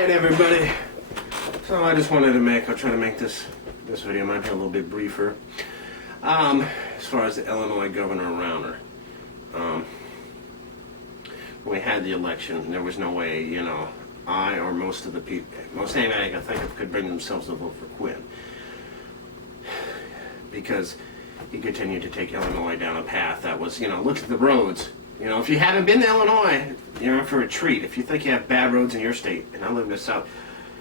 Alright everybody, so I just wanted to I'll try to make this video might be a little bit briefer. As far as the Illinois Governor Rauner, when we had the election, there was no way, I or most of the people, most anybody I can think of could bring themselves to vote for Quinn. Because he continued to take Illinois down a path that was, look at the roads. If you haven't been to Illinois, you're in for a treat. If you think you have bad roads in your state, and I live in the South,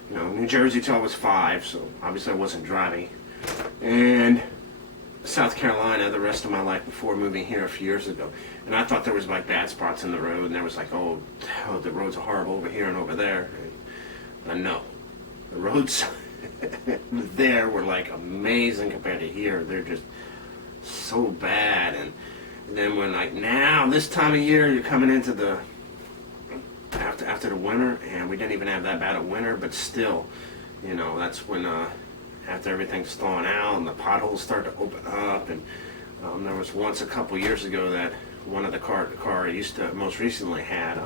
New Jersey till I was 5, so obviously I wasn't driving. And South Carolina the rest of my life before moving here a few years ago. And I thought there was like bad spots in the road, and there was like, oh the roads are horrible over here and over there. And no, the roads there were like amazing compared to here. They're just so bad. And then when like now this time of year you're coming into the after the winter, and we didn't even have that bad of winter, but still, that's when after everything's thawing out and the potholes start to open up. And there was once a couple years ago that one of the car I used to most recently had,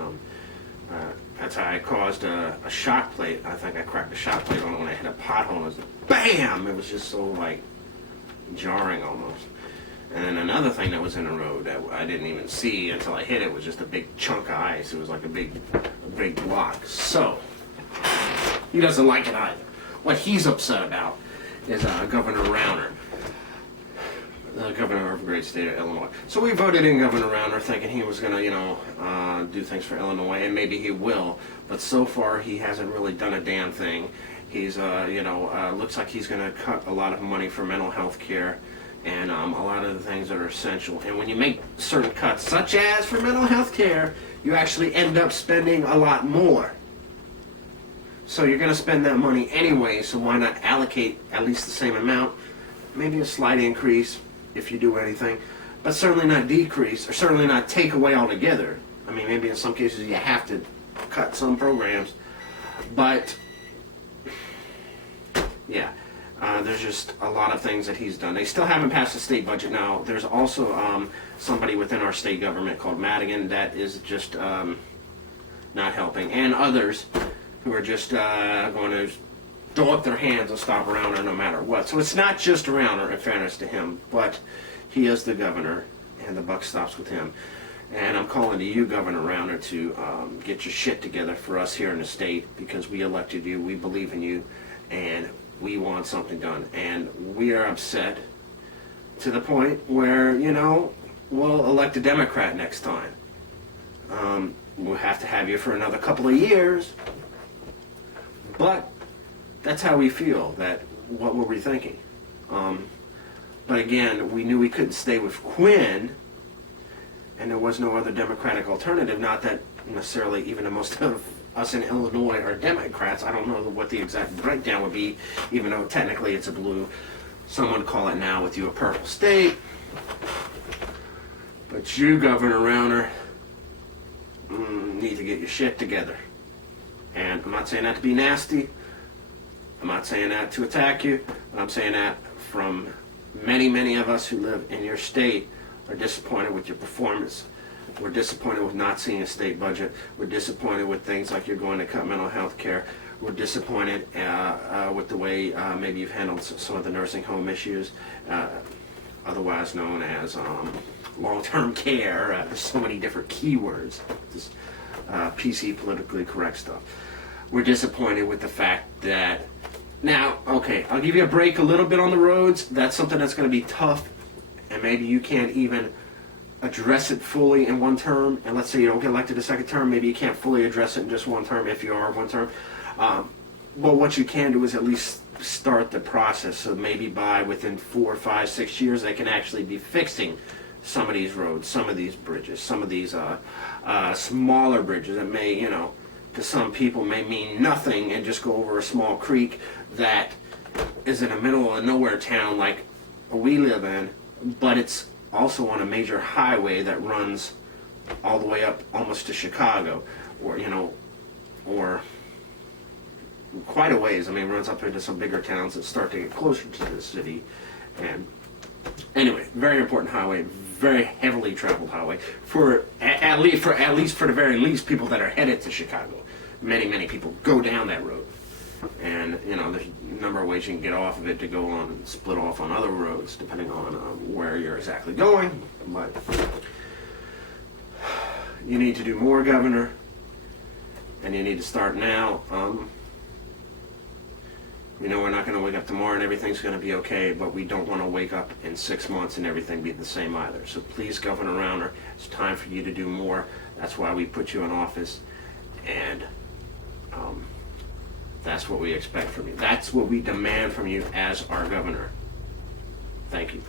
that's how I caused a shock plate. I think I cracked a shock plate on it when I hit a pothole. It was BAM! It was just so like jarring almost. And then another thing that was in the road that I didn't even see until I hit it was just a big chunk of ice. It was like a big block. So he doesn't like it either. What he's upset about is Governor Rauner, the governor of the great state of Illinois. So we voted in Governor Rauner thinking he was going to, do things for Illinois, and maybe he will. But so far he hasn't really done a damn thing. He's, looks like he's going to cut a lot of money for mental health care and a lot of the things that are essential. And when you make certain cuts, such as for mental health care, you actually end up spending a lot more. So you're going to spend that money anyway, so why not allocate at least the same amount? Maybe a slight increase if you do anything, but certainly not decrease, or certainly not take away altogether. I mean, maybe in some cases you have to cut some programs, but yeah. There's just a lot of things that he's done. They still haven't passed the state budget now. There's also somebody within our state government called Madigan that is just not helping, and others who are just going to throw up their hands and stop Rauner no matter what. So it's not just Rauner, in fairness to him, but he is the governor, and the buck stops with him. And I'm calling to you, Governor Rauner, to get your shit together for us here in the state, because we elected you, we believe in you, and we want something done. And we are upset to the point where, we'll elect a Democrat next time. We'll have to have you for another couple of years, but that's how we feel. What were we thinking? But again, we knew we couldn't stay with Quinn, and there was no other Democratic alternative. Not that necessarily even the most of us in Illinois are Democrats. I don't know what the exact breakdown would be, even though technically it's a blue. Some would call it now with you a purple state. But you, Governor Rauner, need to get your shit together. And I'm not saying that to be nasty. I'm not saying that to attack you. But I'm saying that from many, many of us who live in your state are disappointed with your performance. We're disappointed with not seeing a state budget. We're disappointed with things like you're going to cut mental health care. We're disappointed with the way maybe you've handled some of the nursing home issues, otherwise known as long-term care. There's so many different keywords, this PC politically correct stuff. We're disappointed with the fact that, now, okay, I'll give you a break a little bit on the roads. That's something that's going to be tough, and maybe you can't even address it fully in one term. And let's say you don't get elected a second term, maybe you can't fully address it in just one term if you are one term. Well, what you can do is at least start the process. So maybe within 4, 5, 6 years, they can actually be fixing some of these roads, some of these bridges, some of these smaller bridges that may, to some people may mean nothing and just go over a small creek that is in the middle of nowhere town like we live in, but it's also on a major highway that runs all the way up almost to Chicago, or quite a ways. I mean, it runs up into some bigger towns that start to get closer to the city. And anyway, very important highway, very heavily traveled highway for at least for the very least people that are headed to Chicago. many people go down that road. And, you know, there's a number of ways you can get off of it to go on, split off on other roads, depending on where you're exactly going. But you need to do more, Governor, and you need to start now. We know we're not going to wake up tomorrow and everything's going to be okay, but we don't want to wake up in 6 months and everything be the same either. So please, Governor Rauner, it's time for you to do more. That's why we put you in office, and that's what we expect from you. That's what we demand from you as our governor. Thank you.